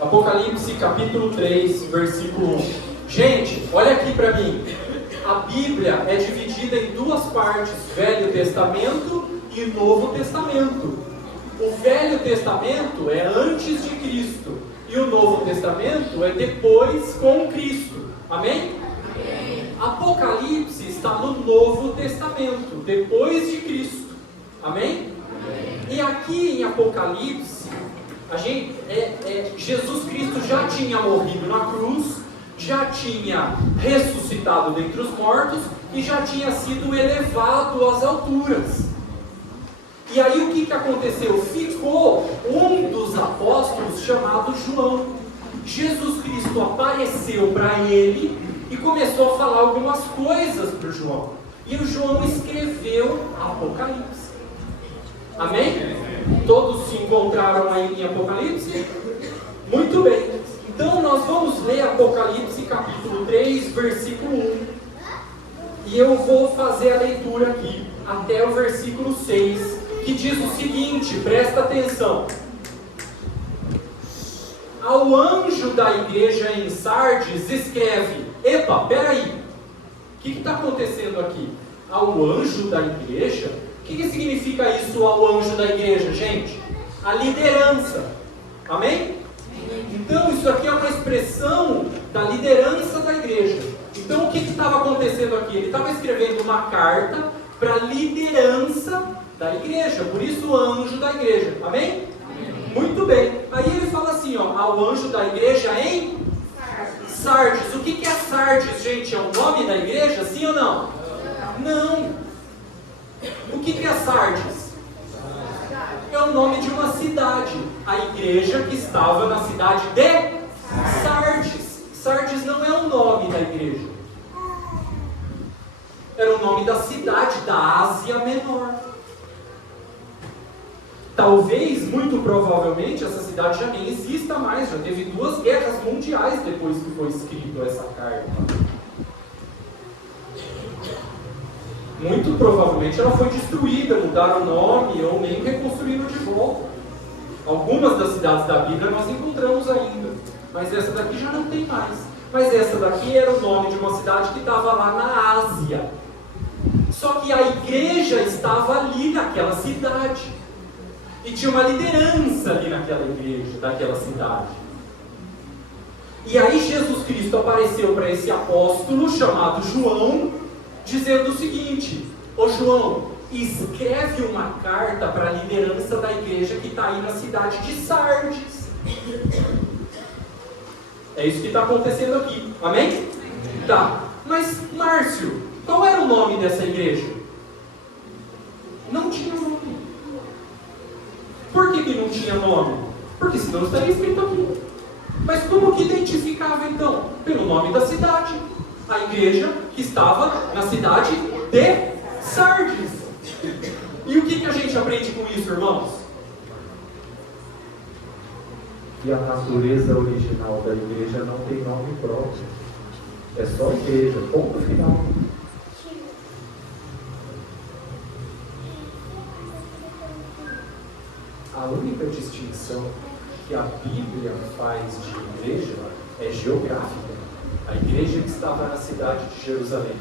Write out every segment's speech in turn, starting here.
Apocalipse capítulo 3, versículo 1. Gente, olha aqui para mim. A Bíblia é dividida em duas partes, Velho Testamento e Novo Testamento. O Velho Testamento é antes de Cristo e o Novo Testamento é depois com Cristo. Amém? Amém. Apocalipse está no Novo Testamento, depois de Cristo. Amém? Amém. E aqui em Apocalipse, Jesus Cristo já tinha morrido na cruz, já tinha ressuscitado dentre os mortos e já tinha sido elevado às alturas. E aí o que aconteceu? Ficou um dos apóstolos chamado João. Jesus Cristo apareceu para ele e começou a falar algumas coisas para o João. E o João escreveu Apocalipse. Amém? Todos se encontraram aí em Apocalipse? Muito bem. Então nós vamos ler Apocalipse capítulo 3, versículo 1. E eu vou fazer a leitura aqui, até o versículo 6, que diz o seguinte, presta atenção. Ao anjo da igreja em Sardes escreve, epa, peraí, o que está acontecendo aqui? Ao anjo da igreja? O que significa isso ao anjo da igreja, gente? A liderança, amém? Então isso aqui é uma expressão da liderança da igreja. Então o que estava acontecendo aqui? Ele estava escrevendo uma carta para a liderança da igreja, por isso o anjo da igreja, amém? Muito bem, aí ele fala assim, ó, ao anjo da igreja em Sardes. O que é Sardes, gente? É o nome da igreja, sim ou não? Não. O que é Sardes? É o nome de uma cidade, a igreja que estava na cidade de Sardes. Sardes não é o nome da igreja, era o nome da cidade da Ásia Menor. Talvez, muito provavelmente, essa cidade já nem exista mais, já teve 2 guerras mundiais depois que foi escrita essa carta. Muito provavelmente ela foi destruída, mudaram o nome ou nem reconstruíram de volta. Algumas das cidades da Bíblia nós encontramos ainda, mas essa daqui já não tem mais. Mas essa daqui era o nome de uma cidade que estava lá na Ásia. Só que a igreja estava ali naquela cidade. E tinha uma liderança ali naquela igreja, daquela cidade. E aí Jesus Cristo apareceu para esse apóstolo chamado João, dizendo o seguinte: ô João, escreve uma carta para a liderança da igreja que está aí na cidade de Sardes. É isso que está acontecendo aqui, amém? Tá, mas Márcio, qual era o nome dessa igreja? Não tinha nome. Por que não tinha nome? Porque senão estaria escrito aqui. Mas como que identificava então? Pelo nome da cidade. A igreja que estava na cidade de Sardes. E o que a gente aprende com isso, irmãos? E a natureza original da igreja não tem nome próprio. É só igreja, ponto final. A única distinção que a Bíblia faz de igreja é geográfica. A igreja que estava na cidade de Jerusalém,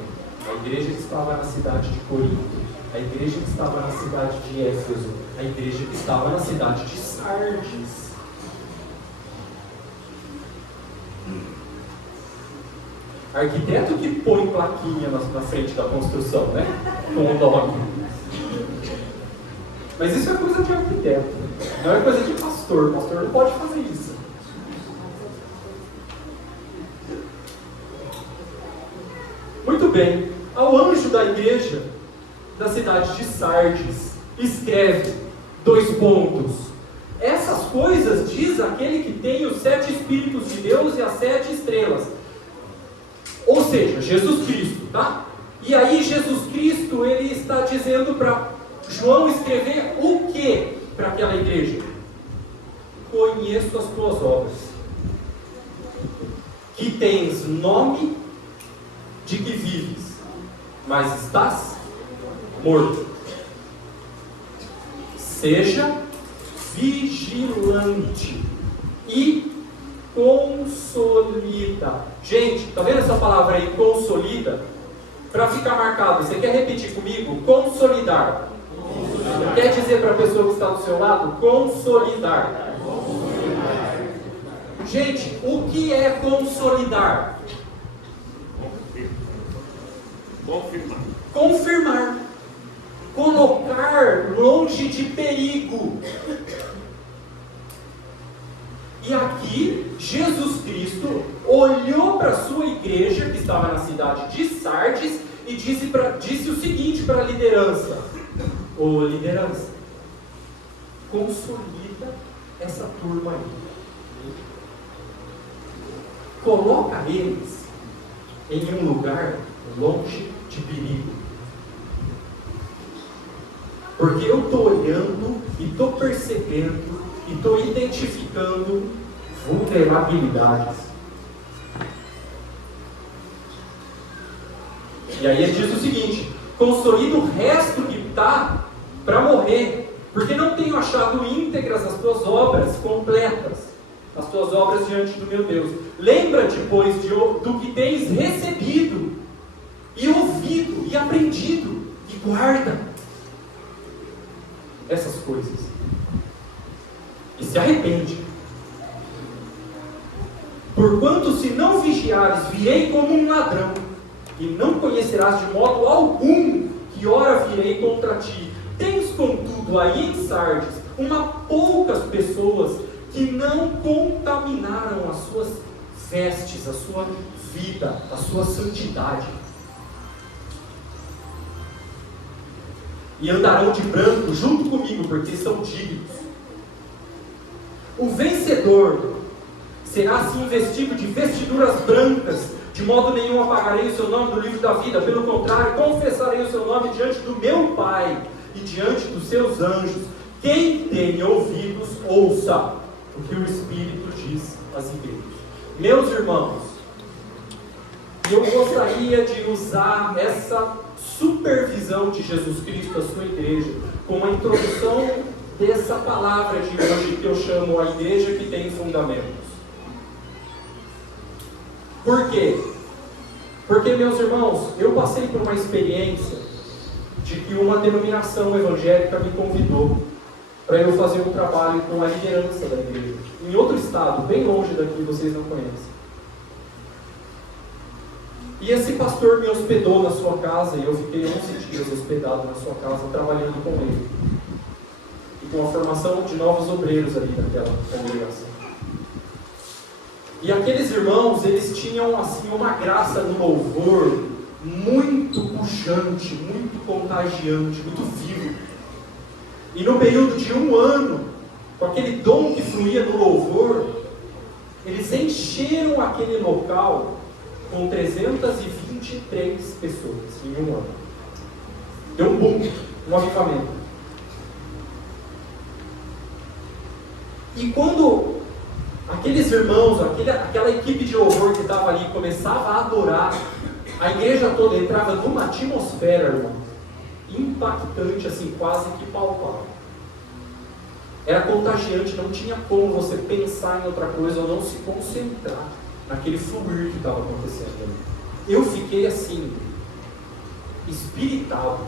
a igreja que estava na cidade de Corinto, a igreja que estava na cidade de Éfeso, a igreja que estava na cidade de Sardes. Arquiteto que põe plaquinha na frente da construção, né? Com o nome. Mas isso é coisa de arquiteto, não é coisa de pastor. O pastor não pode fazer isso. Muito bem. Ao anjo da igreja da cidade de Sardes, escreve 2 pontos. Essas coisas diz aquele que tem os 7 Espíritos de Deus e as 7 estrelas. Ou seja, Jesus Cristo, tá? E aí Jesus Cristo, ele está dizendo para João escrever o que para aquela igreja? Conheço as tuas obras, que tens nome de que vives, mas estás morto. Seja vigilante e consolida. Gente, tá vendo essa palavra aí, consolida? Para ficar marcado, você quer repetir comigo? Consolidar. Quer dizer para a pessoa que está do seu lado? Consolidar. Gente, o que é consolidar? Confirmar. Colocar longe de perigo. E aqui, Jesus Cristo olhou para a sua igreja, que estava na cidade de Sardes, e disse o seguinte para a liderança: ô liderança, consolida essa turma aí. Coloca eles em um lugar longe de perigo. Porque eu estou olhando e estou percebendo e estou identificando vulnerabilidades. E aí ele diz o seguinte: consolida o resto que está para morrer, porque não tenho achado íntegras as tuas obras completas, as tuas obras diante do meu Deus. Lembra-te, pois, do que tens recebido, e ouvido, e aprendido, e guarda essas coisas. E se arrepende. Porquanto, se não vigiares, virei como um ladrão, e não conhecerás de modo algum que ora virei contra ti. Tens, contudo, aí em Sardes, poucas pessoas que não contaminaram as suas vestes, a sua vida, a sua santidade. E andarão de branco junto comigo, porque são dignos. O vencedor será assim vestido de vestiduras brancas, de modo nenhum apagarei o seu nome do livro da vida, pelo contrário, confessarei o seu nome diante do meu Pai e diante dos seus anjos. Quem tem ouvidos, ouça o que o Espírito diz às igrejas. Meus irmãos, eu gostaria de usar essa supervisão de Jesus Cristo à sua igreja como a introdução dessa palavra de hoje, que eu chamo a igreja que tem fundamentos. Por quê? Porque, meus irmãos, eu passei por uma experiência de que uma denominação evangélica me convidou para eu fazer um trabalho com a liderança da igreja, em outro estado, bem longe daqui, vocês não conhecem. E esse pastor me hospedou na sua casa, e eu fiquei 11 dias hospedado na sua casa, trabalhando com ele, e com a formação de novos obreiros ali daquela congregação. E aqueles irmãos, eles tinham assim uma graça no louvor muito puxante, muito contagiante, muito vivo. E no período de 1 ano, com aquele dom que fluía no louvor, eles encheram aquele local com 323 pessoas em 1 ano. Deu um boom, um avivamento. E quando aqueles irmãos, aquela equipe de louvor que estava ali começava a adorar, a igreja toda entrava numa atmosfera, irmão, impactante, assim, quase que palpável. Era contagiante, não tinha como você pensar em outra coisa ou não se concentrar naquele fluir que estava acontecendo ali. Eu fiquei assim, espiritado.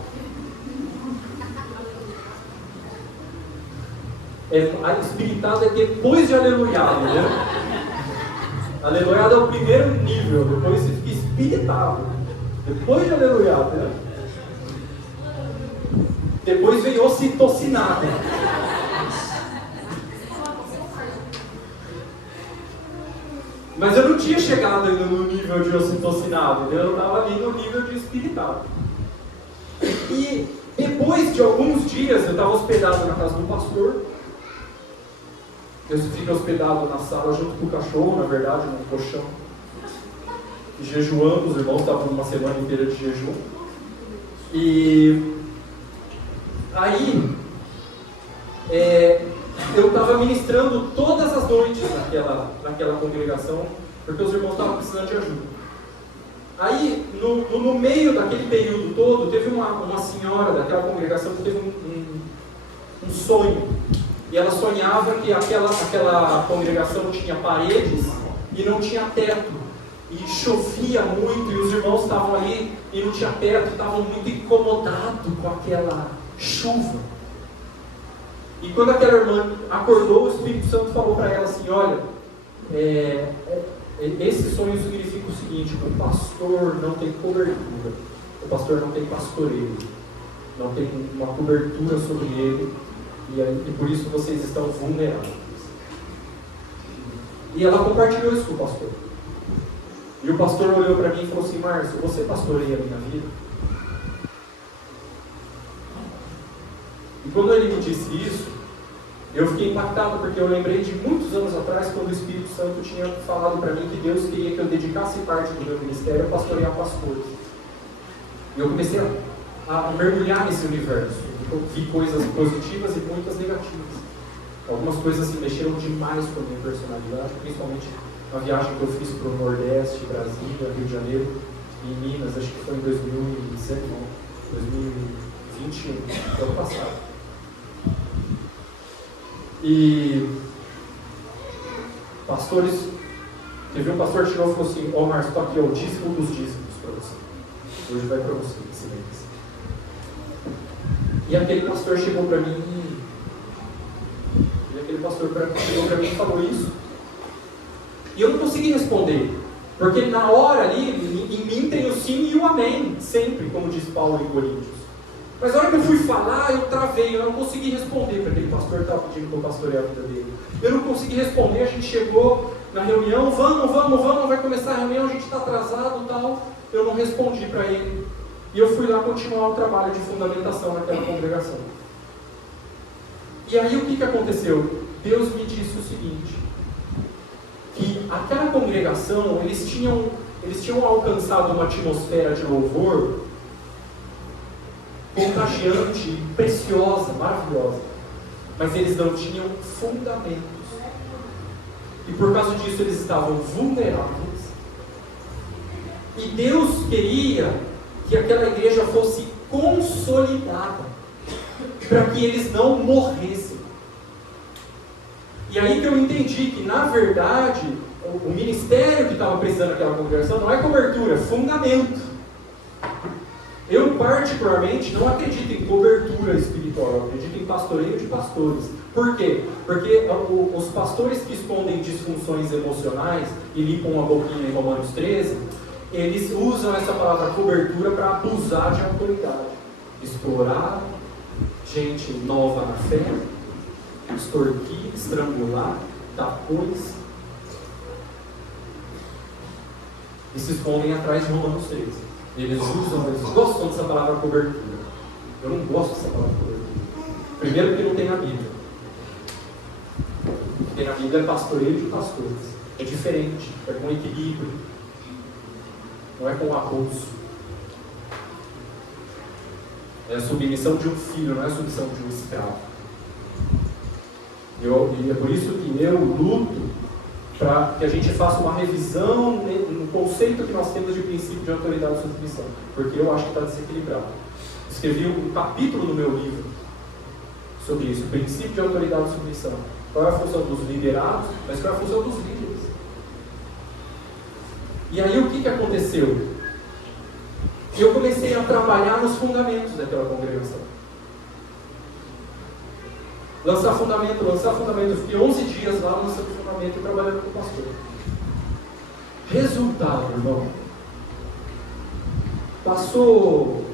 Espiritado é depois de aleluiado, né? Aleluiado é o primeiro nível, depois você fica espiritado. Depois de aleluiado, né? Depois veio ocitocinado. Mas eu não tinha chegado ainda no nível de ocitocinado, eu estava ali no nível de espiritado. E depois de alguns dias, eu estava hospedado na casa do pastor. Eu fiquei hospedado na sala junto com o cachorro, na verdade, no colchão. E jejuando, os irmãos estavam uma semana inteira de jejum. E aí, eu estava ministrando todas as noites naquela congregação, porque os irmãos estavam precisando de ajuda. Aí, no meio daquele período todo, teve uma senhora daquela congregação que teve um sonho. E ela sonhava que aquela congregação tinha paredes e não tinha teto. E chovia muito, e os irmãos estavam ali e não tinha teto, estavam muito incomodados com aquela chuva. E quando aquela irmã acordou, o Espírito Santo falou para ela assim: olha, esse sonho significa o seguinte: o pastor não tem cobertura, o pastor não tem pastoreio, não tem uma cobertura sobre ele, e por isso vocês estão vulneráveis. E ela compartilhou isso com o pastor. E o pastor olhou para mim e falou assim: Márcio, você pastoreia a minha vida? E quando ele me disse isso, eu fiquei impactado, porque eu lembrei de muitos anos atrás, quando o Espírito Santo tinha falado para mim que Deus queria que eu dedicasse parte do meu ministério a pastorear pastores. E eu comecei a mergulhar nesse universo. Eu vi coisas positivas e muitas negativas. Algumas coisas se mexeram demais com a minha personalidade, principalmente uma viagem que eu fiz para o Nordeste, Brasília, Rio de Janeiro e Minas, acho que foi em 2021, ano passado. E pastores, teve um pastor que chegou e falou assim: ó, Márcio, está aqui o dízimo dos dízimos para você. Hoje vai para você esse mês. E aquele pastor chegou para mim e falou isso. E eu não consegui responder, porque na hora ali, em mim tem o sim e o amém, sempre, como diz Paulo em Coríntios. Mas na hora que eu fui falar, eu travei, eu não consegui responder para aquele pastor que estava pedindo para eu pastorear a vida dele. Eu não consegui responder, a gente chegou na reunião, vamos, vai começar a reunião, a gente está atrasado e tal. Eu não respondi para ele. E eu fui lá continuar o trabalho de fundamentação naquela congregação. E aí o que aconteceu? Deus me disse o seguinte: que aquela congregação, eles tinham alcançado uma atmosfera de louvor contagiante, preciosa, maravilhosa, mas eles não tinham fundamentos, e por causa disso eles estavam vulneráveis, e Deus queria que aquela igreja fosse consolidada, para que eles não morressem. E aí que eu entendi que, na verdade, o ministério que estava precisando daquela congregação não é cobertura, é fundamento. Eu, particularmente, não acredito em cobertura espiritual, eu acredito em pastoreio de pastores. Por quê? Porque os pastores que escondem disfunções emocionais e limpam a boquinha em Romanos 13, eles usam essa palavra cobertura para abusar de autoridade, explorar gente nova na fé, extorquir, estrangular, dar coisa, e se escondem atrás de Romanos 13. Eles gostam dessa palavra cobertura. Eu não gosto dessa palavra cobertura. Primeiro, porque não tem na Bíblia. O que tem na Bíblia é pastoreio de pastores. É diferente, é com equilíbrio, não é com abuso. É a submissão de um filho, não é a submissão de um escravo. E é por isso que eu luto para que a gente faça uma revisão no conceito que nós temos de princípio de autoridade e submissão, porque eu acho que está desequilibrado. Escrevi um capítulo no meu livro sobre isso, o princípio de autoridade e submissão. Qual é a função dos liderados, mas qual é a função dos líderes? E aí o que aconteceu? Eu comecei a trabalhar nos fundamentos daquela congregação. Lançar fundamento. Eu fiquei 11 dias lá lançando fundamento e trabalhando com o pastor. Resultado, irmão. Passou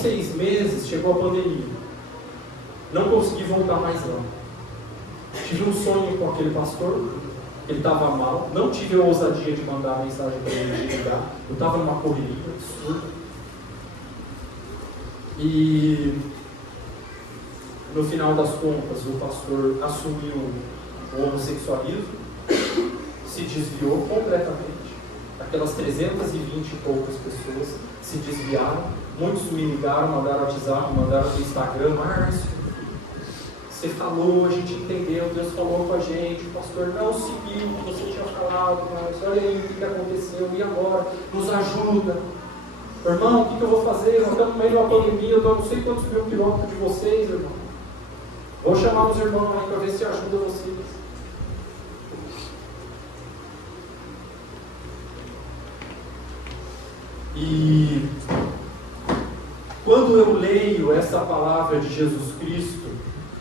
6 meses, chegou a pandemia. Não consegui voltar mais lá. Tive um sonho com aquele pastor, ele estava mal. Não tive a ousadia de mandar a mensagem para ele de ligar. Eu estava numa correria absurda. E no final das contas, o pastor assumiu o homossexualismo, se desviou completamente. Aquelas 320 e poucas pessoas se desviaram. Muitos me ligaram, mandaram WhatsApp, mandaram no Instagram: Márcio, você falou, a gente entendeu, Deus falou com a gente, o pastor não seguiu o que você tinha falado, Márcio, olha aí o que aconteceu, e agora? Nos ajuda. Irmão, o que eu vou fazer? Nós estamos no meio de uma pandemia, eu não sei quantos mil quilômetros de vocês, irmão. Vou chamar os irmãos aí para ver se ajuda vocês. E quando eu leio essa palavra de Jesus Cristo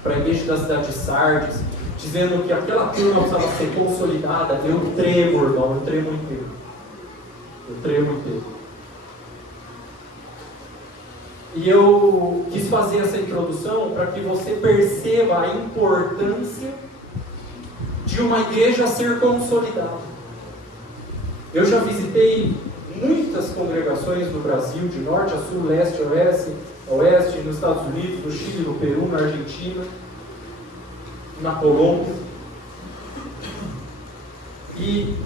para a igreja da cidade de Sardes, dizendo que aquela turma precisava ser consolidada, eu tremo, irmão, eu tremo inteiro. Eu tremo inteiro. E eu quis fazer essa introdução para que você perceba a importância de uma igreja ser consolidada. Eu já visitei muitas congregações no Brasil, de norte a sul, leste a oeste, nos Estados Unidos, no Chile, no Peru, na Argentina, na Colômbia. E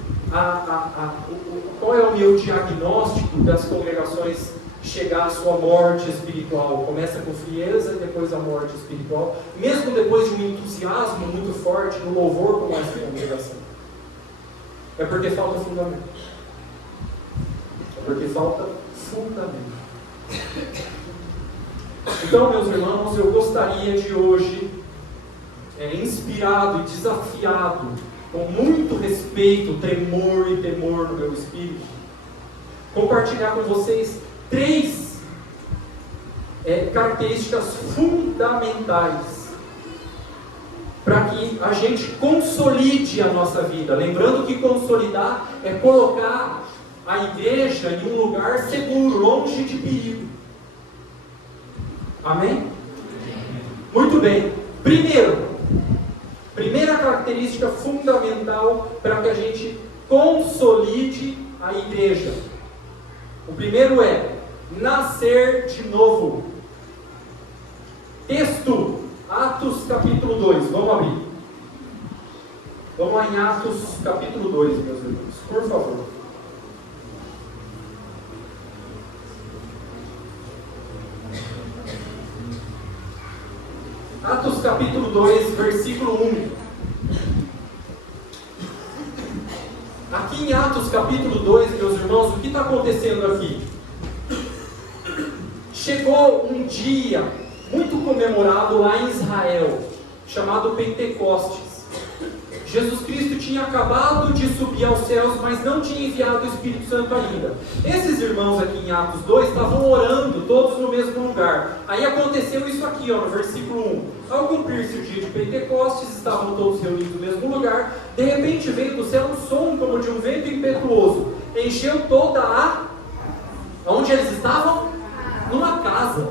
qual é o meu diagnóstico das congregações chegar à sua morte espiritual? Começa com frieza e depois a morte espiritual, mesmo depois de um entusiasmo muito forte no louvor como essa congregação. É porque falta fundamento. Porque falta fundamento. Então, meus irmãos, eu gostaria de hoje, inspirado e desafiado, com muito respeito, tremor e temor no meu espírito, compartilhar com vocês 3 características fundamentais para que a gente consolide a nossa vida. Lembrando que consolidar é colocar a igreja em um lugar seguro, longe de perigo. Amém? Muito bem. Primeira característica fundamental para que a gente consolide a igreja. O primeiro é nascer de novo. Texto, Atos capítulo 2. Vamos abrir. Vamos lá em Atos capítulo 2, meus irmãos. Por favor. Atos capítulo 2, versículo 1. Aqui em Atos capítulo 2, meus irmãos, o que está acontecendo aqui? Chegou um dia muito comemorado lá em Israel, chamado Pentecostes. Jesus Cristo tinha acabado de subir aos céus, mas não tinha enviado o Espírito Santo ainda. Esses irmãos aqui em Atos 2 estavam orando, todos no mesmo lugar. Aí aconteceu isso aqui, no versículo 1. Ao cumprir-se o dia de Pentecostes, estavam todos reunidos no mesmo lugar. De repente veio do céu um som como de um vento impetuoso. Encheu toda a... Onde eles estavam? Numa casa.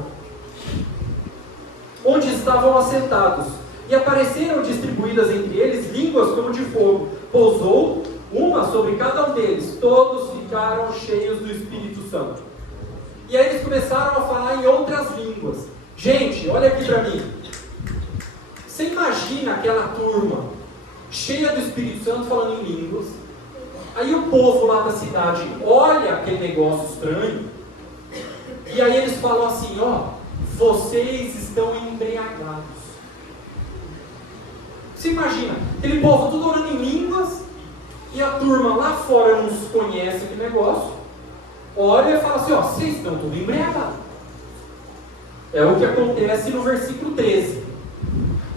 Onde estavam assentados. E apareceram distribuídas entre eles línguas como de fogo. Pousou uma sobre cada um deles. Todos ficaram cheios do Espírito Santo. E aí eles começaram a falar em outras línguas. Gente, olha aqui para mim. Você imagina aquela turma cheia do Espírito Santo falando em línguas. Aí o povo lá da cidade olha aquele negócio estranho. E aí eles falam assim, vocês estão embriagados. Você imagina, aquele povo tudo orando em línguas, e a turma lá fora não conhece aquele negócio, olha e fala assim, vocês estão tudo embriagados. É o que acontece no versículo 13.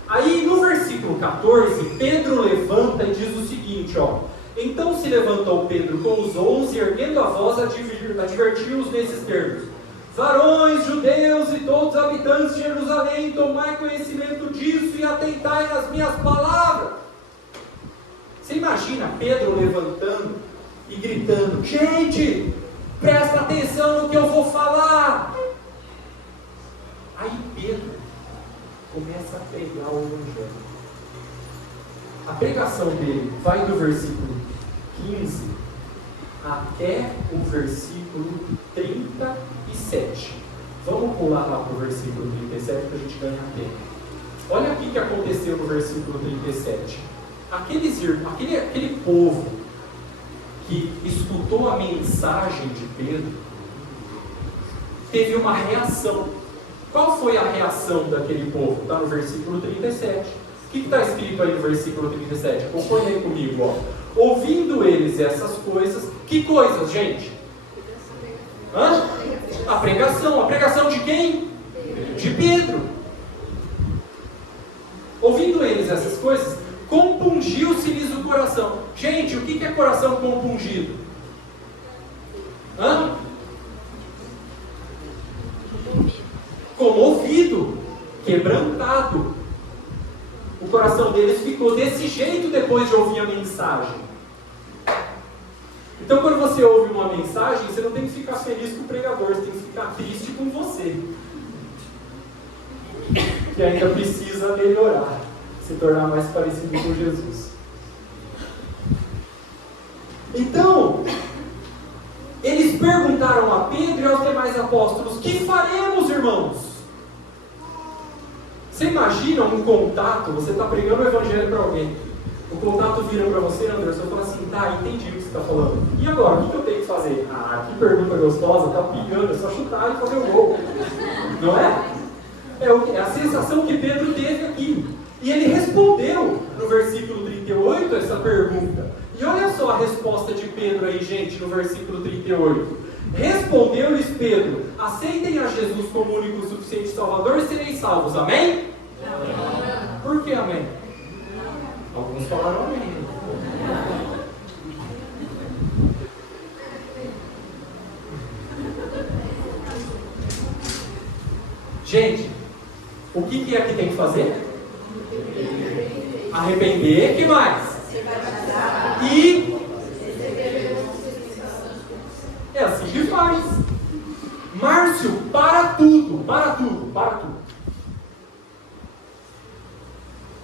Aí no versículo 14, Pedro levanta e diz o seguinte, então se levantou Pedro com os 11, erguendo a voz, advertiu-os nesses termos: varões, judeus e todos os habitantes de Jerusalém, tomai conhecimento disso e atentai nas minhas palavras. Você imagina Pedro levantando e gritando: gente, presta atenção no que eu vou falar. Aí Pedro começa a pregar o Evangelho. A pregação dele vai do versículo 15 até o versículo 37. Vamos pular lá para o versículo 37 para a gente ganhar tempo. Olha aqui o que aconteceu no versículo 37. Aquele povo que escutou a mensagem de Pedro teve uma reação. Qual foi a reação daquele povo? Está no versículo 37. O que está escrito aí no versículo 37? Acompanhe aí comigo. Ouvindo eles essas coisas, que coisas, gente? A pregação. A pregação de quem? De Pedro. Ouvindo eles essas coisas, compungiu-se-lhes o coração. Gente, o que é coração compungido? Hã? Comovido, quebrantado. O coração deles ficou desse jeito depois de ouvir a mensagem. Então, quando você ouve uma mensagem, você não tem que ficar feliz com o pregador, você tem que ficar triste com você. Que ainda precisa melhorar, se tornar mais parecido com Jesus. Então, eles perguntaram a Pedro e aos demais apóstolos: que faremos, irmãos? Você imagina um contato, você está pregando o evangelho para alguém, o contato vira para você, Anderson, e fala assim: tá, entendi o que você está falando. E agora, o que eu tenho que fazer? Ah, que pergunta gostosa, tá pingando, é só chutar e fazer o gol. Não é? É a sensação que Pedro teve aqui. E ele respondeu no versículo 38 essa pergunta. E olha só a resposta de Pedro aí, gente, no versículo 38. Respondeu-lhes Pedro: aceitem a Jesus como único e suficiente Salvador e sereis salvos. Amém? Amém. Por que amém? Alguns falaram amém. Gente, o que é que tem que fazer? Arrepender, que mais? E é assim que faz. Márcio, para tudo.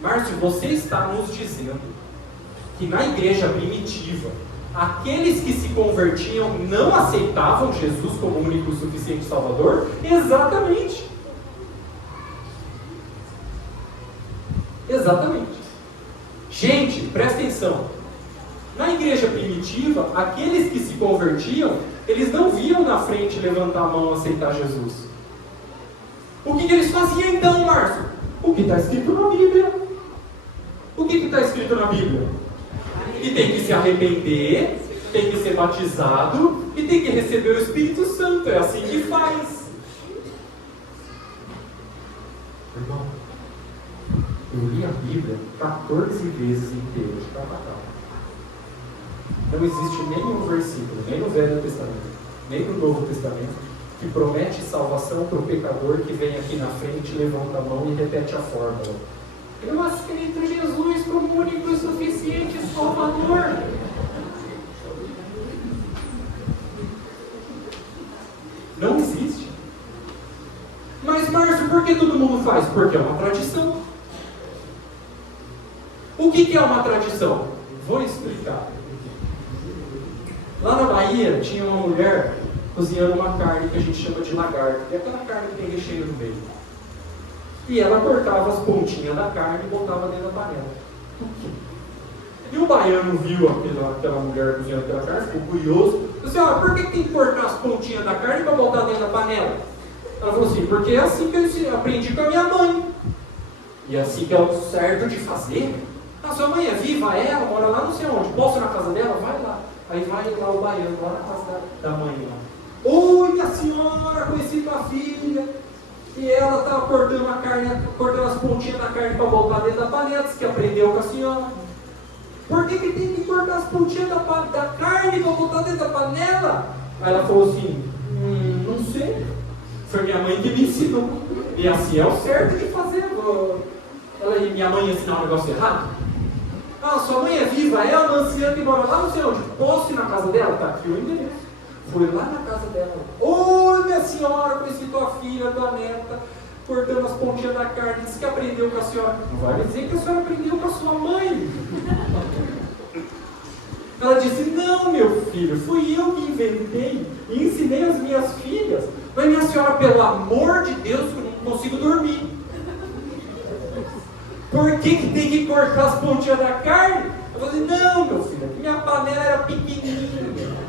Márcio, você está nos dizendo que na igreja primitiva, aqueles que se convertiam não aceitavam Jesus como único e suficiente Salvador? Exatamente. Gente, presta atenção. Na igreja primitiva, aqueles que se convertiam, eles não viam na frente levantar a mão e aceitar Jesus. O que eles faziam então, Márcio? O que está escrito na Bíblia. O que está escrito na Bíblia? Que tem que se arrepender, tem que ser batizado e tem que receber o Espírito Santo. É assim que faz. Irmão, eu li a Bíblia 14 vezes inteira, de cabo a cabo. Não existe nenhum versículo, nem no Velho Testamento, nem no Novo Testamento, que promete salvação para o pecador que vem aqui na frente, levanta a mão e repete a fórmula. Eu aceito Jesus como único e suficiente Salvador. Não existe. Mas, Márcio, por que todo mundo faz? Porque é uma tradição. O que é uma tradição? Vou explicar. Lá na Bahia tinha uma mulher cozinhando uma carne que a gente chama de lagarto. É aquela carne que tem recheio no meio. E ela cortava as pontinhas da carne e botava dentro da panela. E o baiano viu aquela mulher cozinhando aquela carne, ficou curioso. Disse: por que tem que cortar as pontinhas da carne para botar dentro da panela? Ela falou assim: porque é assim que eu aprendi com a minha mãe. E é assim que é o certo de fazer. A sua mãe é viva, ela mora lá não sei onde. Posso ir na casa dela? Vai lá. Aí vai lá o baiano, lá na casa da mãe lá. Oi, a senhora, conheci tua filha. E ela estava cortando a carne, cortando as pontinhas da carne para botar dentro da panela, disse que aprendeu com a senhora. Por que tem que cortar as pontinhas da carne para botar dentro da panela? Aí ela falou assim: não sei. Foi minha mãe que me ensinou. E assim é o certo de fazer. Minha mãe ia ensinar um negócio errado? Sua mãe é viva, é uma anciã que mora lá não sei onde. Posso ir na casa dela? Está aqui o endereço. Foi lá na casa dela. Oi, minha senhora, conheci tua filha, tua neta, cortando as pontinhas da carne, disse que aprendeu com a senhora. Não vai me dizer que a senhora aprendeu com a sua mãe. Ela disse: não, meu filho, fui eu que inventei e ensinei as minhas filhas. Mas minha senhora, pelo amor de Deus, eu não consigo dormir. Por que tem que cortar as pontinhas da carne? Eu falei: não, meu filho, minha panela era pequenininha.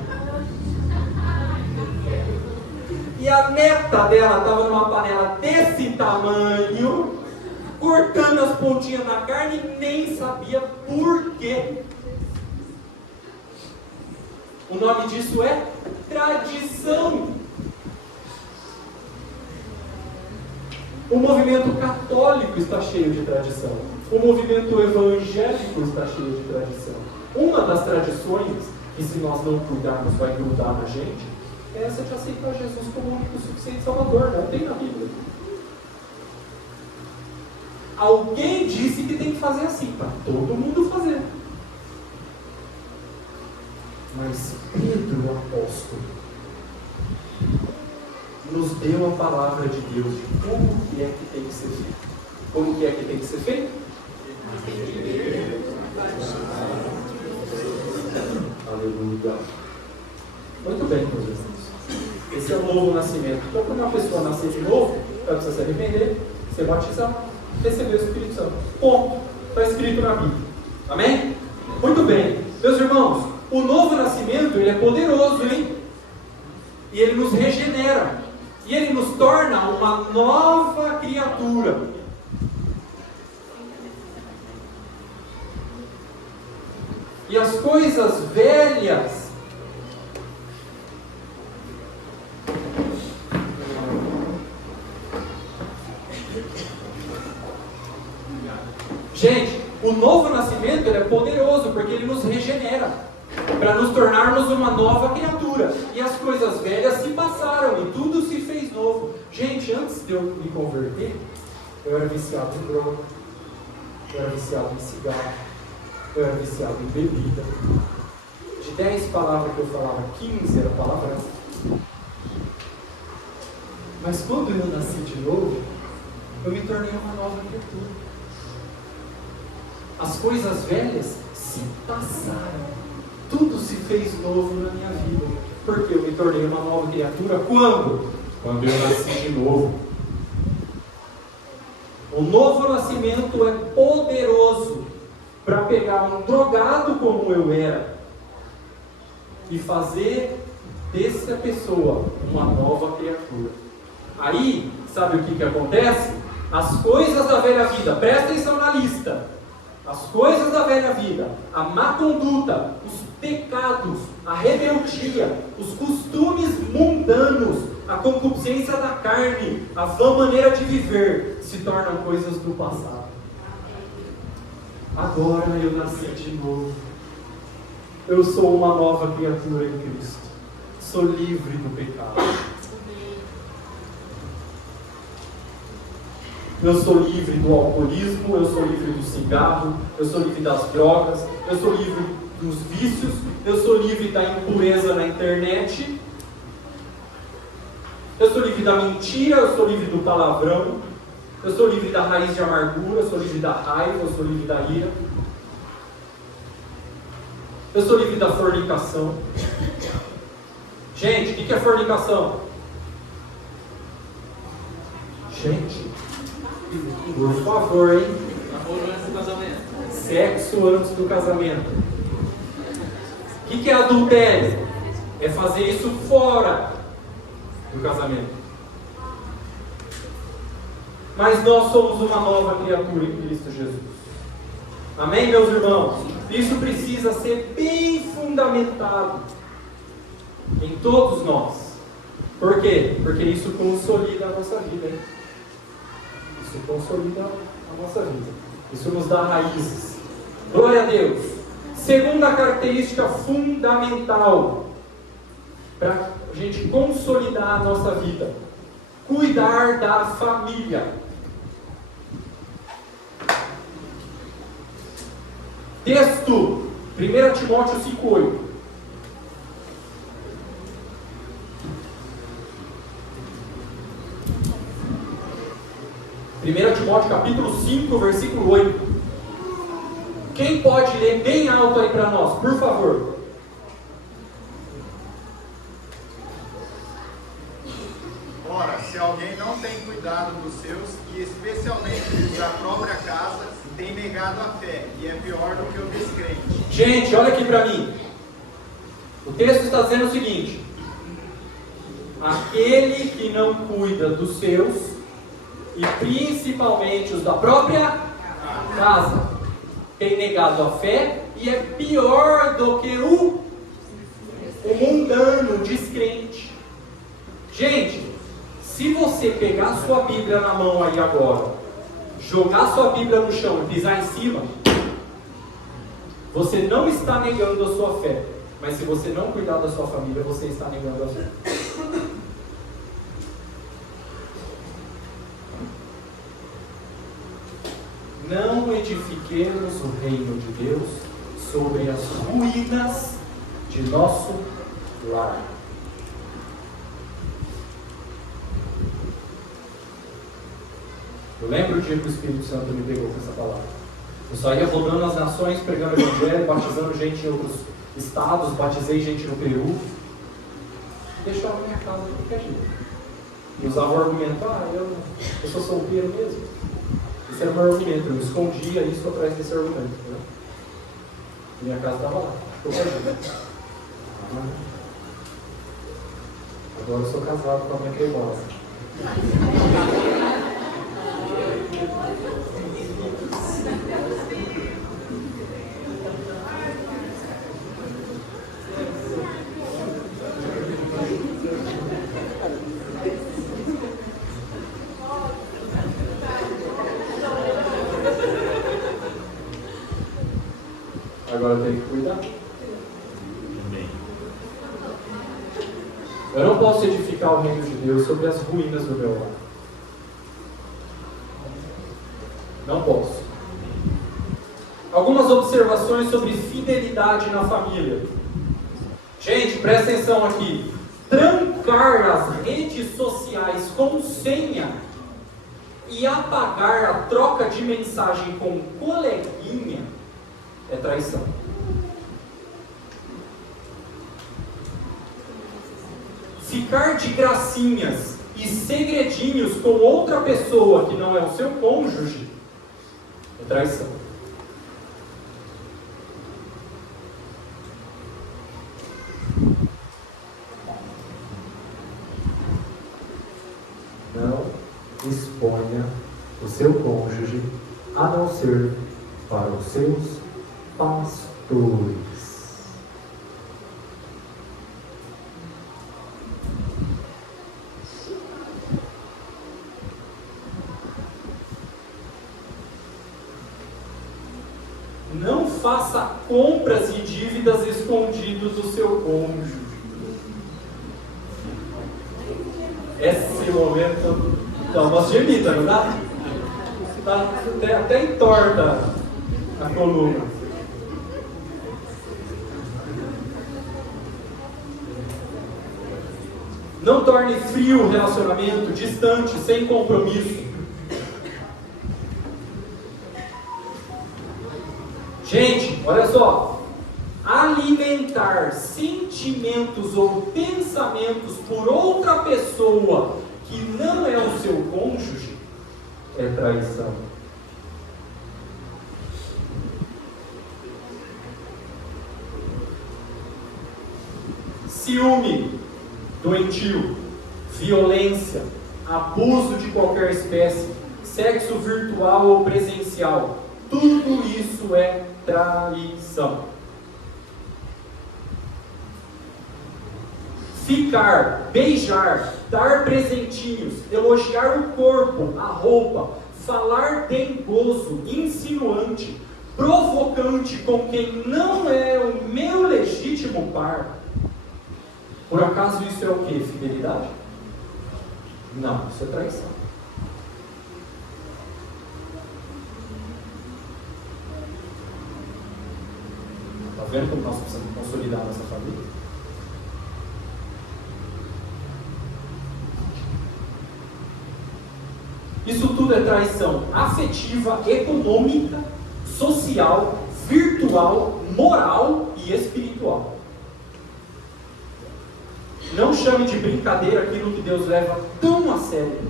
E a neta dela estava numa panela desse tamanho, cortando as pontinhas da carne e nem sabia por quê. O nome disso é tradição. O movimento católico está cheio de tradição. O movimento evangélico está cheio de tradição. Uma das tradições, que se nós não cuidarmos vai grudar na gente, é essa de aceitar Jesus como o único suficiente Salvador. Não tem na Bíblia. Alguém disse que tem que fazer assim, para todo mundo fazer. Mas Pedro, o apóstolo, nos deu a palavra de Deus de como que é que tem que ser feito. Como que é que tem que ser feito? Aleluia. Muito bem, meus irmãos. Esse é o novo nascimento. Então, quando uma pessoa nascer de novo, ela precisa se arrepender, ser batizada, receber o Espírito Santo. Ponto. Está escrito na Bíblia. Amém? Muito bem. Meus irmãos, o novo nascimento, ele é poderoso, hein? E ele nos regenera. E ele nos torna uma nova criatura. E as coisas velhas gente, o novo nascimento ele é poderoso porque ele nos regenera para nos tornarmos uma nova criatura. E as coisas velhas se passaram e tudo se fez novo. Gente, antes de eu me converter, eu era viciado em droga, eu era viciado em cigarro, eu era viciado em bebida. De 10 palavras que eu falava, 15 era palavrão. Mas quando eu nasci de novo, eu me tornei uma nova criatura. As coisas velhas se passaram. Tudo se fez novo na minha vida. Porque eu me tornei uma nova criatura quando? Quando eu nasci de novo. O novo nascimento é poderoso para pegar um drogado como eu era e fazer dessa pessoa uma nova criatura. Aí, sabe o que acontece? As coisas da velha vida, presta atenção na lista. As coisas da velha vida, a má conduta, os pecados, a rebeldia, os costumes mundanos, a concupiscência da carne, a vã maneira de viver, se tornam coisas do passado. Agora eu nasci de novo. Eu sou uma nova criatura em Cristo. Sou livre do pecado. Eu sou livre do alcoolismo, eu sou livre do cigarro, eu sou livre das drogas, eu sou livre dos vícios, eu sou livre da impureza na internet, eu sou livre da mentira, eu sou livre do palavrão, eu sou livre da raiz de amargura, eu sou livre da raiva, eu sou livre da ira, eu sou livre da fornicação. Gente, o que é fornicação? Gente, por favor, hein? Namoro antes do casamento. Sexo antes do casamento. O que é adultério? É fazer isso fora do casamento. Mas nós somos uma nova criatura em Cristo Jesus. Amém, meus irmãos? Isso precisa ser bem fundamentado em todos nós. Por quê? Porque isso consolida a nossa vida, hein? Isso consolida a nossa vida. Isso nos dá raízes. Glória a Deus. Segunda característica fundamental para a gente consolidar a nossa vida: cuidar da família. Texto, 1 Timóteo 5,8. Timóteo capítulo 5, versículo 8. Quem pode ler bem alto aí para nós, por favor? Ora, se alguém não tem cuidado dos seus, e especialmente dos da própria casa, tem negado a fé, e é pior do que o descrente. Gente, olha aqui para mim. O texto está dizendo o seguinte: aquele que não cuida dos seus, e principalmente os da própria casa, tem negado a fé, e é pior do que o mundano, o descrente. Gente, se você pegar a sua Bíblia na mão aí agora, jogar sua Bíblia no chão e pisar em cima, você não está negando a sua fé. Mas se você não cuidar da sua família, você está negando a fé. Não edifiquemos o reino de Deus sobre as ruínas de nosso lar. Eu lembro o dia que o Espírito Santo me pegou com essa palavra. Eu só ia rodando as nações, pregando o evangelho, batizando gente em outros estados, batizei gente no Peru. Deixava minha casa de qualquer jeito. E usava o argumento, eu sou solteiro mesmo. Esse era o meu argumento, eu escondia isso atrás desse argumento. Né? Minha casa estava lá, de qualquer jeito. Agora eu sou casado com a minha cremosa. Agora eu tenho que cuidar. Eu não posso edificar o reino de Deus sobre as ruínas do meu lar. Não posso. Algumas observações sobre fidelidade na família. Gente, presta atenção aqui. Trancar as redes sociais com senha e apagar a troca de mensagem com coleguinha é traição. Ficar de gracinhas e segredinhos com outra pessoa que não é o seu cônjuge é traição. Não exponha o seu cônjuge a não ser para os seus pastores. Não faça compras e dívidas escondidos do seu cônjuge. Esse momento dá uma gemida, não dá? Até entorta a coluna. Não torne frio o relacionamento, distante, sem compromisso. Gente, olha só. Alimentar sentimentos ou pensamentos por outra pessoa que não é o seu cônjuge é traição. Ciúme doentio, violência, abuso de qualquer espécie, sexo virtual ou presencial, tudo isso é traição. Ficar, beijar, dar presentinhos, elogiar o corpo, a roupa, falar dengoso, insinuante, provocante com quem não é o meu legítimo par. Por acaso isso é o que? Fidelidade? Não, isso é traição. Está vendo como nós precisamos consolidar nossa família? Isso tudo é traição afetiva, econômica, social, virtual, moral e espiritual. Não chame de brincadeira aquilo que Deus leva tão a sério.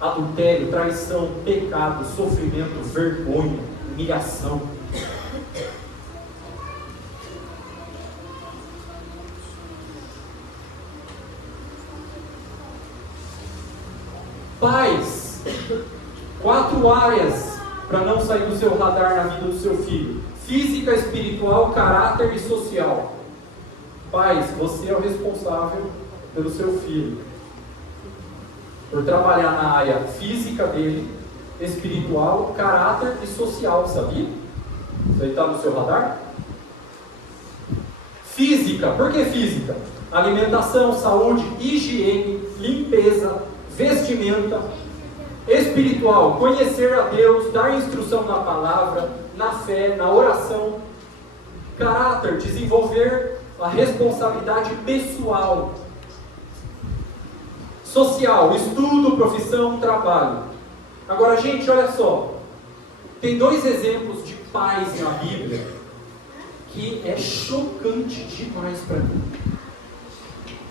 Adultério, traição, pecado, sofrimento, vergonha, humilhação. Pais, 4 áreas para não sair do seu radar na vida do seu filho: física, espiritual, caráter e social. Pais, você é o responsável pelo seu filho, por trabalhar na área física dele, espiritual, caráter e social, sabia? Isso aí está no seu radar? Física, por que física? Alimentação, saúde, higiene, limpeza, vestimenta. Espiritual, conhecer a Deus, dar instrução na palavra, na fé, na oração. Caráter, desenvolver a responsabilidade pessoal. Social, estudo, profissão, trabalho. Agora, gente, olha só. Tem dois exemplos de pais na Bíblia que é chocante demais para mim.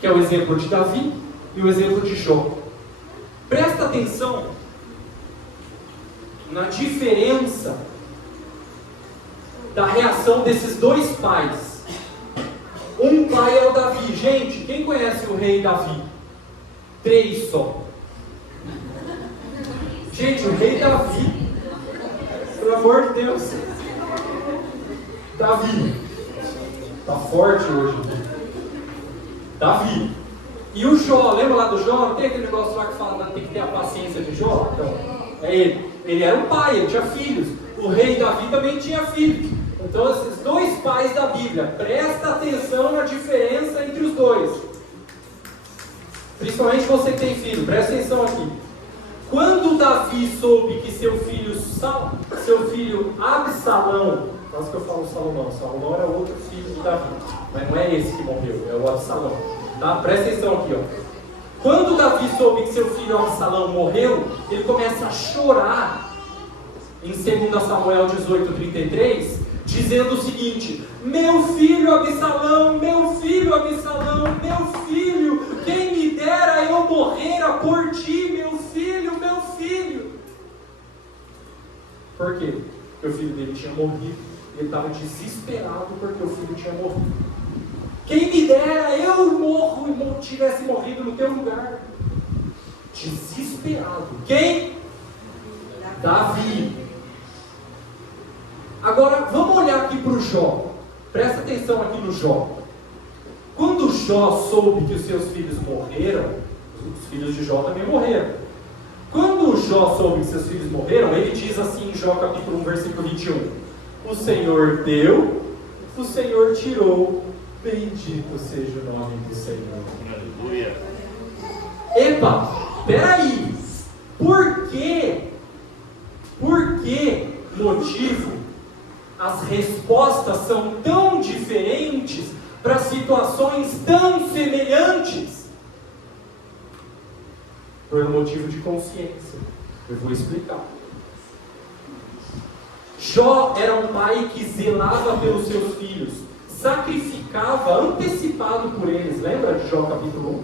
Que é o exemplo de Davi e o exemplo de Jó. Presta atenção na diferença da reação desses dois pais. Um pai é o Davi. Gente, quem conhece o rei Davi? 3 só. Gente, o rei Davi, pelo amor de Deus, Davi, tá forte hoje. Davi. E o Jó, lembra lá do Jó? Não tem aquele negócio lá que fala que tem que ter a paciência de Jó? Então, é ele. Ele era um pai, ele tinha filhos. O rei Davi também tinha filhos. Então, esses dois pais da Bíblia, presta atenção na diferença entre os dois. Principalmente você que tem filho, presta atenção aqui. Quando Davi soube que seu filho Absalão, quase que eu falo Salomão era outro filho de Davi, mas não é esse que morreu, é o Absalão. Tá? Presta atenção aqui, ó. Quando Davi soube que seu filho Absalão morreu, ele começa a chorar em 2 Samuel 18:33, dizendo o seguinte: meu filho Absalão, meu filho Absalão, meu filho, quem me dera eu morrera por ti, meu filho, meu filho. Por quê? Porque o filho dele tinha morrido, ele estava desesperado porque o filho tinha morrido. Quem me dera eu tivesse morrido no teu lugar. Desesperado. Quem? Davi. Agora, vamos olhar aqui para o Jó. Presta atenção aqui no Jó. Quando Jó soube que os seus filhos morreram, os filhos de Jó também morreram. Quando Jó soube que seus filhos morreram, ele diz assim em Jó capítulo 1, versículo 21. O Senhor deu, o Senhor tirou, bendito seja o nome do Senhor. Aleluia. Epa, peraí. Por que motivo as respostas são tão diferentes para situações tão semelhantes? Por motivo de consciência. Eu vou explicar. Jó era um pai que zelava pelos seus filhos, sacrificava antecipado por eles. Lembra de Jó capítulo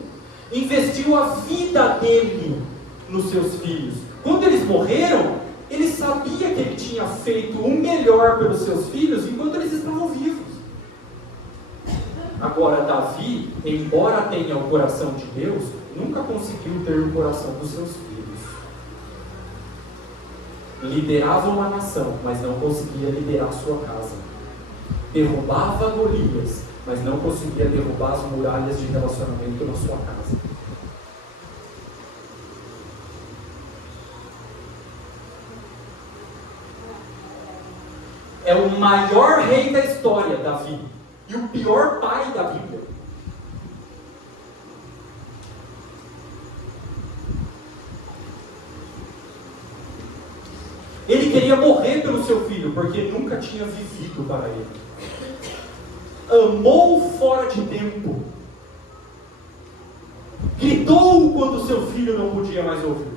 1? Investiu a vida dele nos seus filhos. Quando eles morreram, ele sabia que ele tinha feito o melhor pelos seus filhos enquanto eles estavam vivos. Agora, Davi, embora tenha o coração de Deus, nunca conseguiu ter o coração dos seus filhos. Liderava uma nação, mas não conseguia liderar sua casa. Derrubava Golias, mas não conseguia derrubar as muralhas de relacionamento na sua casa. É o maior rei da história, Davi, e o pior pai da Bíblia. Ele queria morrer pelo seu filho, porque nunca tinha vivido para ele. Amou fora de tempo. Gritou quando seu filho não podia mais ouvir.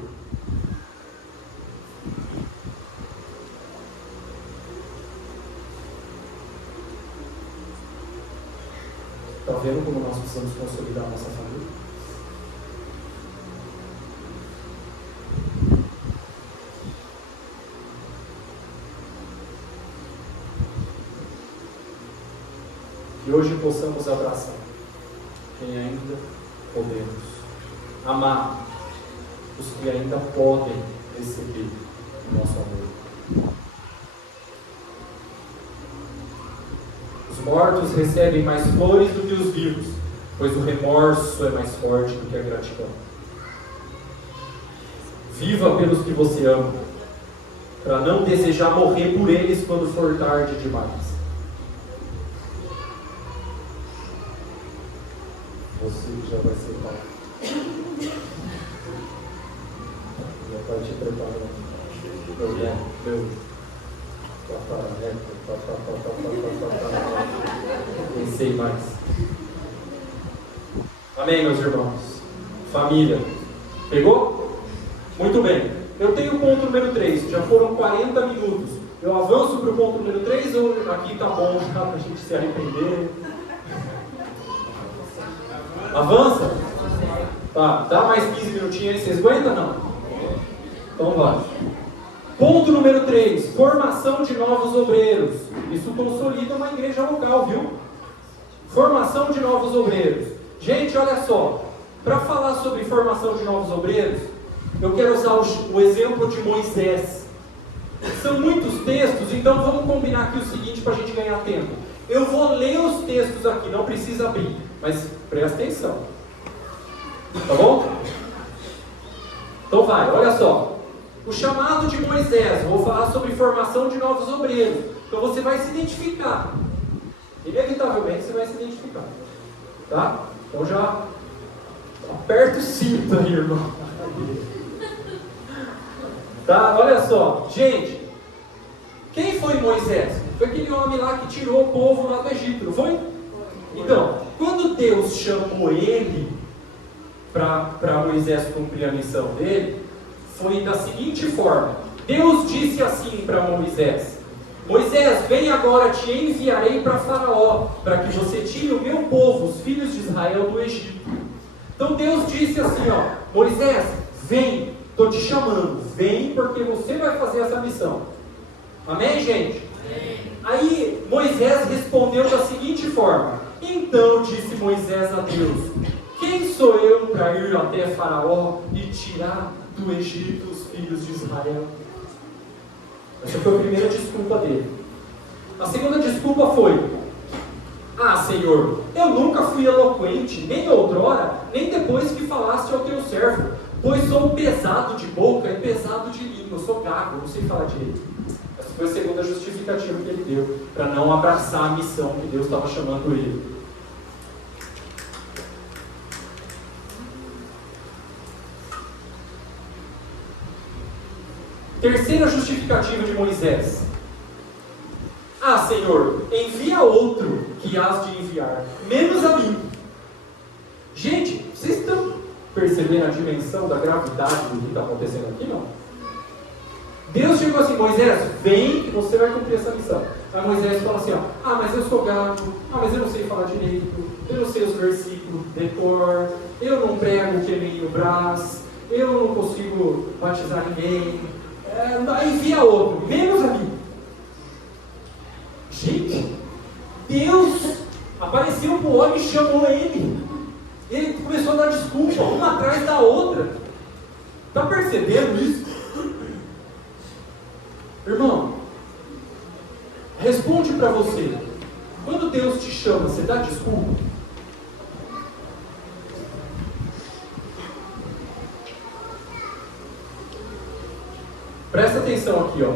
Está vendo como nós precisamos consolidar a nossa família? Que hoje possamos abraçar quem ainda podemos, amar os que ainda podem receber o nosso amor. Os mortos recebem mais flores do que os vivos, pois o remorso é mais forte do que a gratidão. Viva pelos que você ama, para não desejar morrer por eles quando for tarde demais. Você já vai ser pai. Já vai te preparando. Pensei mais. Amém, meus irmãos? Família. Pegou? Muito bem. Eu tenho o ponto número 3. Já foram 40 minutos. Eu avanço para o ponto número 3 ou aqui tá bom já para a gente se arrepender? Avança? Tá, dá mais 15 minutinhos aí, vocês aguentam não? Então vai. Ponto número 3, formação de novos obreiros. Isso consolida uma igreja local, viu? Formação de novos obreiros. Gente, olha só, para falar sobre formação de novos obreiros, eu quero usar o exemplo de Moisés. São muitos textos, então vamos combinar aqui o seguinte para a gente ganhar tempo. Eu vou ler os textos aqui, não precisa abrir, mas presta atenção. Tá bom? Então vai, olha só. O chamado de Moisés, vou falar sobre formação de novos obreiros. Então você vai se identificar. Inevitavelmente você vai se identificar. Tá? Então já aperta o cinto aí, irmão. Tá? Olha só. Gente, quem foi Moisés? Foi aquele homem lá que tirou o povo lá do Egito, não foi? Então, quando Deus chamou ele para Moisés cumprir a missão dele, foi da seguinte forma. Deus disse assim para Moisés: Moisés, vem agora, te enviarei para Faraó, para que você tire o meu povo, os filhos de Israel, do Egito. Então Deus disse assim, ó, Moisés, vem, estou te chamando, vem porque você vai fazer essa missão. Amém, gente? Amém. Aí Moisés respondeu da seguinte forma: então disse Moisés a Deus, quem sou eu para ir até Faraó e tirar do Egito os filhos de Israel? Essa foi a primeira desculpa dele. A segunda desculpa foi: ah, Senhor, eu nunca fui eloquente, nem outrora, nem depois que falaste ao teu servo, pois sou pesado de boca e pesado de língua, eu sou gago, não sei falar direito. Essa foi a segunda justificativa que ele deu, para não abraçar a missão que Deus estava chamando ele. Terceira justificativa de Moisés: ah, Senhor, envia outro que hás de enviar, menos a mim. Gente, vocês estão percebendo a dimensão da gravidade do que está acontecendo aqui, não? Deus chegou assim: Moisés, vem que você vai cumprir essa missão. Aí Moisés fala assim, ó, ah, mas eu sou gago, ah, mas eu não sei falar direito, eu não sei os versículos de cor, eu não prego que nem o Brás, eu não consigo batizar ninguém. Envia outro, menos a mim. Gente, Deus apareceu para o homem e chamou ele. Ele começou a dar desculpa, uma atrás da outra. Está percebendo isso? Irmão, responde para você. Quando Deus te chama, você dá desculpa? Presta atenção aqui, ó.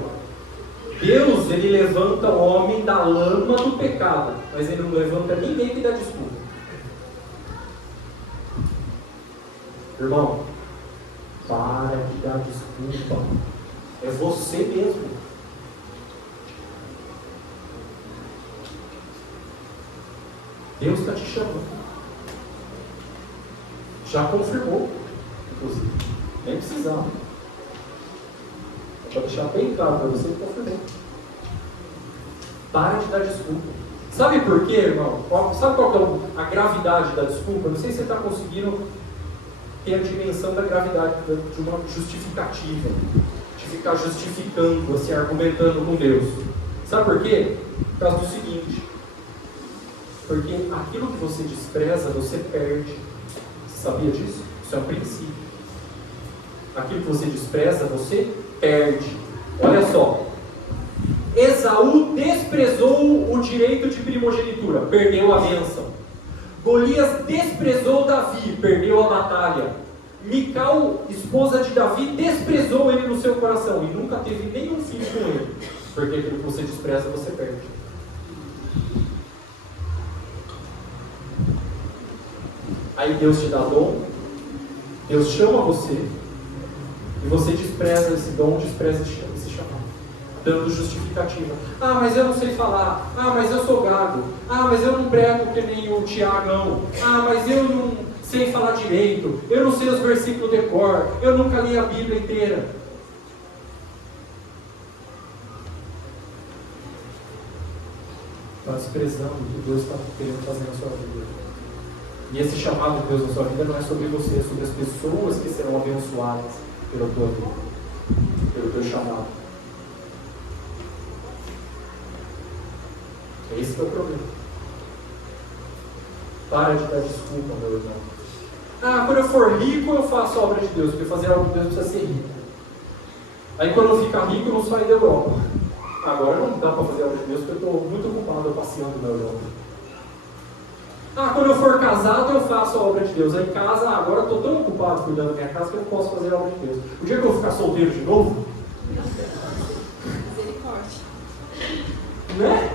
Deus, ele levanta o homem da lama do pecado, mas ele não levanta ninguém que dá desculpa. Irmão, para de dar desculpa. É você mesmo. Deus está te chamando. Já confirmou, inclusive. Nem precisava. Para deixar bem claro para você que confirmou. Para de dar desculpa. Sabe por quê, irmão? Sabe qual que é a gravidade da desculpa? Não sei se você está conseguindo ter a dimensão da gravidade de uma justificativa. De ficar justificando, assim, argumentando com Deus. Sabe por quê? Por causa do seguinte. Porque aquilo que você despreza, você perde. Você sabia disso? Isso é um princípio. Aquilo que você despreza, você perde. Olha só. Esaú desprezou o direito de primogenitura, perdeu a bênção. Golias desprezou Davi, perdeu a batalha. Mical, esposa de Davi, desprezou ele no seu coração e nunca teve nenhum filho com ele. Porque aquilo que você despreza, você perde. Aí Deus te dá dom, Deus chama você, e você despreza esse dom, despreza esse chamado, dando justificativa. Ah, mas eu não sei falar. Ah, mas eu sou gago. Ah, mas eu não prego que nem o Tiagão. Ah, mas eu não sei falar direito. Eu não sei os versículos de cor. Eu nunca li a Bíblia inteira. Está desprezando o que Deus está querendo fazer na sua vida. E esse chamado de Deus na sua vida não é sobre você, é sobre as pessoas que serão abençoadas pela tua vida, pelo teu chamado. Esse que é o problema. Para de dar desculpa, meu irmão. Ah, quando eu for rico eu faço a obra de Deus, porque fazer a obra de Deus precisa ser rico. Aí quando eu ficar rico eu não saio da Europa. Agora não dá para fazer a obra de Deus porque eu estou muito ocupado passeando na Europa. Ah, quando eu for casado eu faço a obra de Deus. Aí em casa, agora eu estou tão ocupado cuidando da minha casa que eu não posso fazer a obra de Deus. O dia que eu ficar solteiro de novo, misericórdia. né?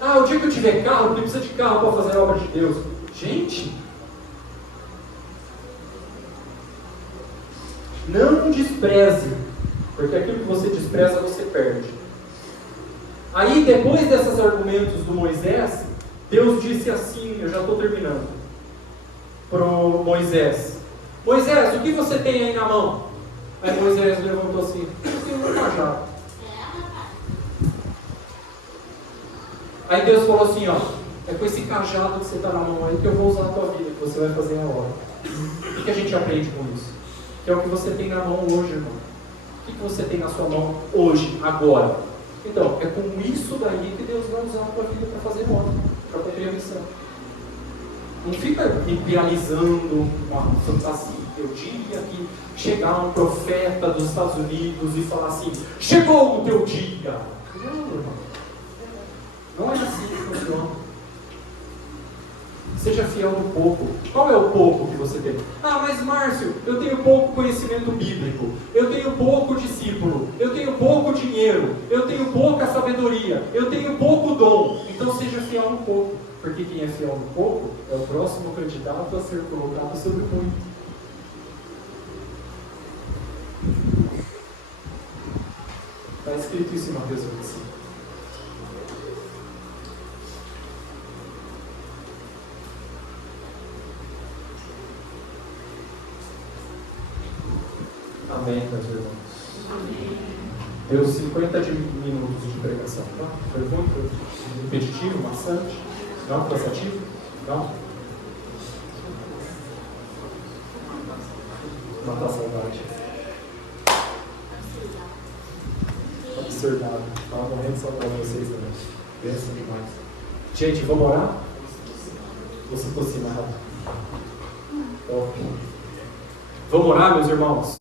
Ah, o dia que eu tiver carro, porque precisa de carro para fazer a obra de Deus. Gente, não despreze, porque aquilo que você despreza, você perde. Aí, depois desses argumentos do Moisés, Deus disse assim, eu já estou terminando, para o Moisés: Moisés, o que você tem aí na mão? Aí Moisés levantou assim: eu tenho um cajado. Aí Deus falou assim, ó: é com esse cajado que você está na mão aí que eu vou usar a tua vida, que você vai fazer a obra. O que a gente aprende com isso? Que é o que você tem na mão hoje, irmão. O que você tem na sua mão hoje, agora? Então, é com isso daí que Deus vai usar a tua vida para fazer obra, para cumprir a missão. Não fica idealizando uma fantasia. Eu diria que chegar um profeta dos Estados Unidos e falar assim: chegou o teu dia. Não, irmão. Não é assim que funciona. Seja fiel no pouco. Qual é o pouco que você tem? Ah, mas Márcio, eu tenho pouco conhecimento bíblico, eu tenho pouco discípulo, eu tenho pouco dinheiro, eu tenho pouca sabedoria, eu tenho pouco dom. Então seja fiel no pouco, porque quem é fiel no pouco é o próximo candidato a ser colocado sobre o muito. Está escrito isso em Mateus 25. Amém, meus irmãos. Amém. Deu 50 minutos de pregação, tá? Foi muito repetitivo, maçante? Não? Cansativo? Não? Matar a saudade. Absurdado. Estava morrendo de saudade de vocês também. Pensa demais. Gente, vamos orar? Você ficou assim, nada. Vamos orar, meus irmãos?